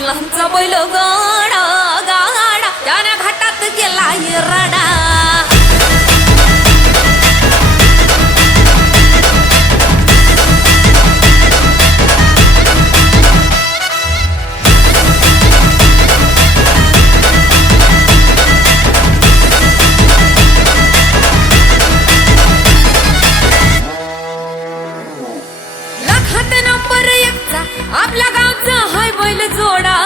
पाटलांचा बैल गाडा गाडा त्याने घाटात गेला रडा. लाखात नंबर एकचा आपल्या गावचा हाय बैल जोडा.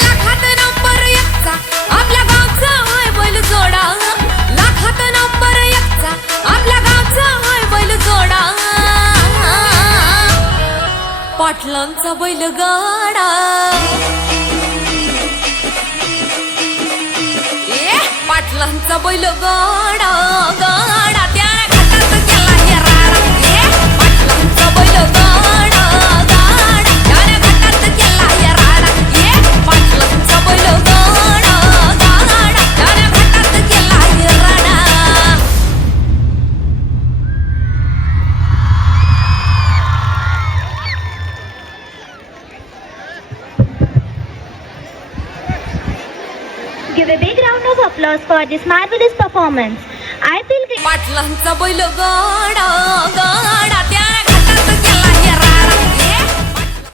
लाखात नंबर एकचा आपल्या गावचा हाय बैल जोडा. लाखात नंबर एकचा आपल्या गावचा हाय बैल जोडा. पाटलांचा बैल गाडा. पाटलांचा बैल गाडा गाडा त्याने घाटात गेला राडा. पाटलांचा बैल गाडा गाडा त्याने घाटात गेला राडा. पाटलांचा बैल गाडा गाडा त्याने घाटात गेला राडा. Give a big round of applause for this marvelous performance. I feel पाटलांचा बैल गाडा गाडा